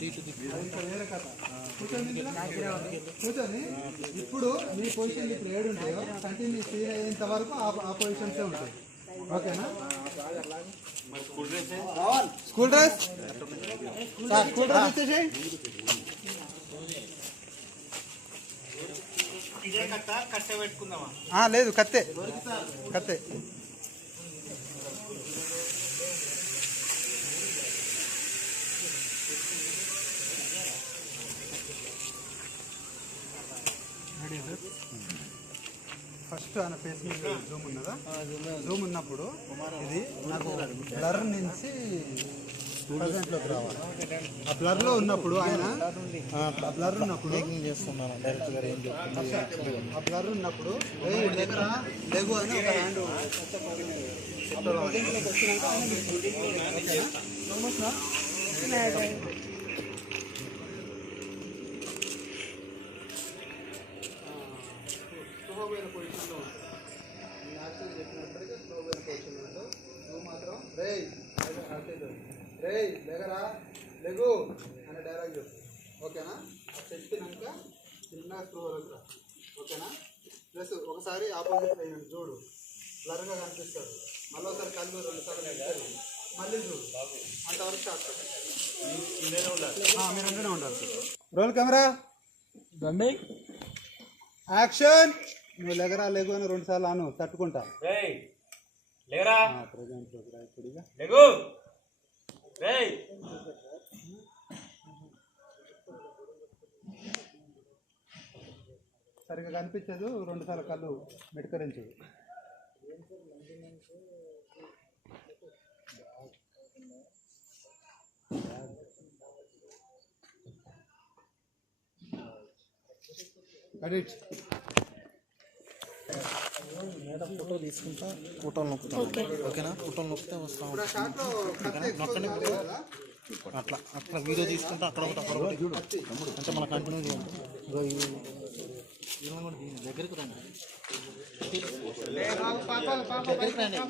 వేరే కథ. కూర్చొని ఇప్పుడు మీ పొజిషన్ ఇప్పుడు ఏడు ఉంటాయో కంటిన్యూ సీన్ అయ్యేంత వరకు ఆ పొజిషన్సే ఉంటాయి. ఓకేనా? స్కూల్ డ్రెస్ స్కూల్ డ్రెస్ వచ్చేసాయి. లేదు, కత్తే కత్తే. ఫస్ట్ ఆయన ఫేస్ మీద జూమ్ ఉన్నదా? జూమ్ ఉన్నప్పుడు ఇది నాకు బ్లర్ నుంచి ప్రజెంట్లోకి రావాలి. ఆ బ్లర్లో ఉన్నప్పుడు ఆయన ఆ బ్లర్ ఉన్నప్పుడు ఆ బ్లర్ ఉన్నప్పుడు దగ్గర లెగు అని ఒక హ్యాండ్ స్లోమైన పొజిషన్లో ఉంటుంది. నేను యాక్చువల్గా చెప్పినప్పటికీ స్లోమైన పొజిషన్లో ఉంటావు. నువ్వు మాత్రం రేయ్ రేయ్ లెగరా లెగు అనే డైలాగ్ చెప్పు. ఓకేనా? చెప్పినాక చిన్నగా స్లోలోకి రా. ఓకేనా? ప్లస్ ఒకసారి ఆపోజిట్ అయ్యాను చూడు, బ్లర్గా కనిపిస్తాడు. మళ్ళీ ఒకసారి కళ్ళు 2 సార్లు పెడతారు, మళ్ళీ చూడు. అంతవరకు స్టార్ట్ మీరు రెండునే ఉండాలి. Roll camera action. నువ్వు లెగరా లెగు అని 2 సార్లు అను, తట్టుకుంటా. సరిగ్గా కనిపించదు, 2 సార్లు కళ్ళు మెడకరించదు. ఎడిట్. ఫోటో తీసుకుంటా, ఫోటోలు నొక్కుతాం. ఓకేనా? ఫోటోలు నొక్కితే వస్తాం. అట్లా అట్లా వీడియో తీసుకుంటా అక్కడ ఒకటి అక్కడ అంటే మన కంటిన్యూ చేయండి. దగ్గరికి రండి, దగ్గరికి రండి.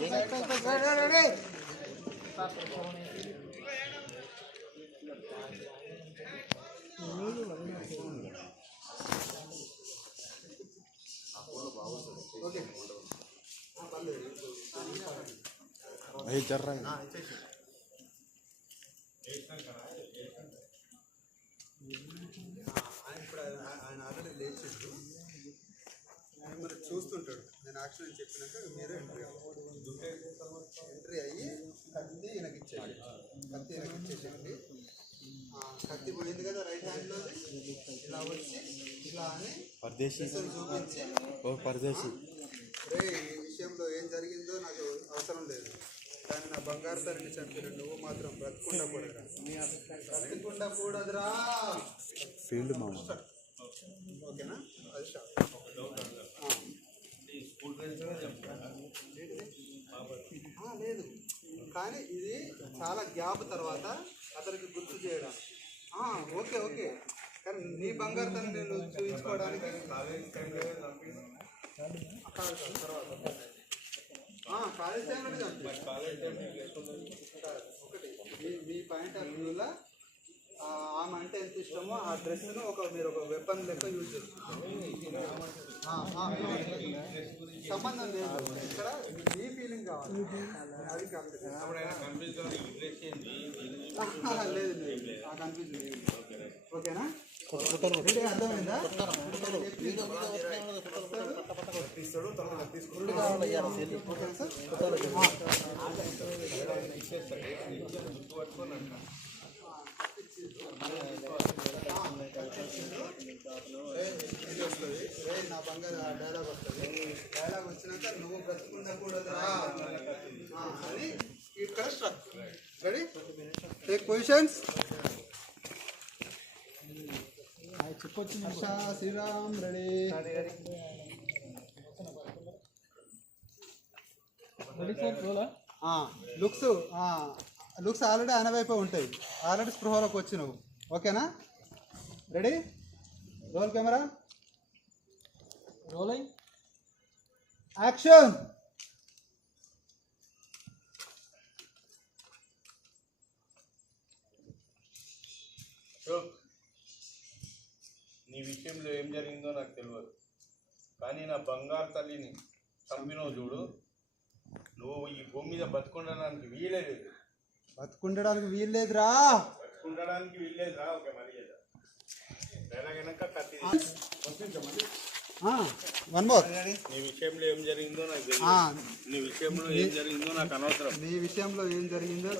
ఓకే ఇప్పుడు ఆయన ఆల్రెడీ లేచిండు. ఆయన మరి చూస్తుంటాడు. నేను యాక్షన్ చెప్పినాక మీరు ఎంట్రీ అవ్వాలి. ఎంట్రీ అయ్యి కత్తి ఈయనకి ఇచ్చేసేయండి. కత్తి పోయింది కదా రైట్ హ్యాండ్లో, ఇలా వచ్చి ఇలా అని చూపించి పరదేశీ రే ఈ విషయంలో ఏం జరిగిందో నాకు అవసరం లేదు, కానీ నా బంగారు తల్లిని చంపిన నువ్వు మాత్రం బ్రతకుండకూడదురా ఫీల్డ్ మామ. ఓకేనా? అది స్టార్ట్. లేదు, కానీ ఇది చాలా గ్యాప్ తర్వాత అతనికి గుర్తు చేయడం. ఓకే ఓకే, కానీ నీ బంగారు తల్లి నేను చూపించుకోవడానికి కాలేజ్ టైంలో ఒకటి మీ పాయింట్ ఆఫ్ వ్యూలో ఆమె అంటే ఎంత ఇష్టమో ఆ డ్రెస్ను మీరు ఒక వెపన్ లెక్క యూజ్ చేస్తున్నారు. సంబంధం లేదు, ఇక్కడ మీ ఫీలింగ్ కావాలి. అది లేదు లేదు, ఆ కన్ఫ్యూజన్ లేదు. ఓకేనా? అర్థమైందా? వస్తుంది నా బంగారు డైలాగ్ వస్తుంది. డైలాగ్ వచ్చినాక నువ్వు బ్రతుకుండకూడదురా అని ఇక్కడ struck. Ready? Take positions. Sriram ready. Looks already ఆయన వైపే ఉంటాయి. ఆల్రెడీ స్పృహలోకి వచ్చి నువ్వు. ఓకేనా? Ready? Roll camera rolling action. చూప్. నీ విషయంలో ఏం జరిగిందో నాకు తెలియదు, కానీ నా బంగారు తల్లిని చంపినవు చూడు, నువ్వు ఈ భూమి మీద బతుకుండడానికి వీలేదు. బతుకుండడానికి వీల్లేదురా. బతుకుండడానికి వీల్లేదురా. ఓకే మర్యాద వెనక కత్తి వన్ మోర్. నీ విషయంలో ఏం జరిగిందో నాకు తెలియదు. నీ విషయంలో ఏం జరిగిందో నాకు అనవసరం. నీ విషయంలో ఏం జరిగిందో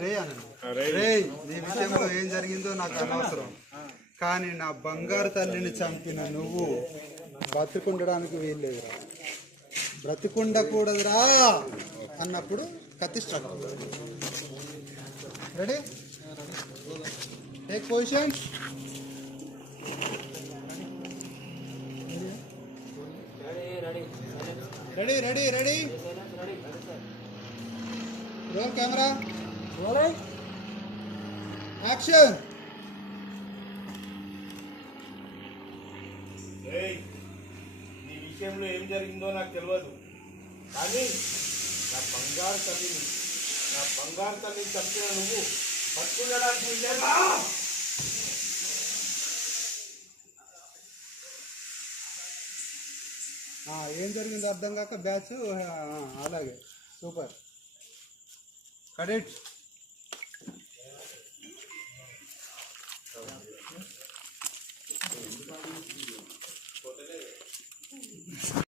రే అనండి. రే. రే నీ విషయంలో ఏం జరిగిందో నాకు అనవసరం, కానీ నా బంగారు తల్లిని చంపిన నువ్వు బతుకుండడానికి వీల్లేదురా. బ్రతికుండకూడదురా అన్నప్పుడు కత్తి start. Ready? Take position. Ready ready ready. Roll camera. Action. ఏయ్, నీ విషయంలో ఏం జరిగిందో నాకు తెలియదు, కానీ నా బంగారు తల్లిని చంపిన నువ్వు బతుకుండడానికి వీల్లేదా? ఏం జరిగిందో అర్థం కాక బ్యాచ్ అలాగే సూపర్. కడెట్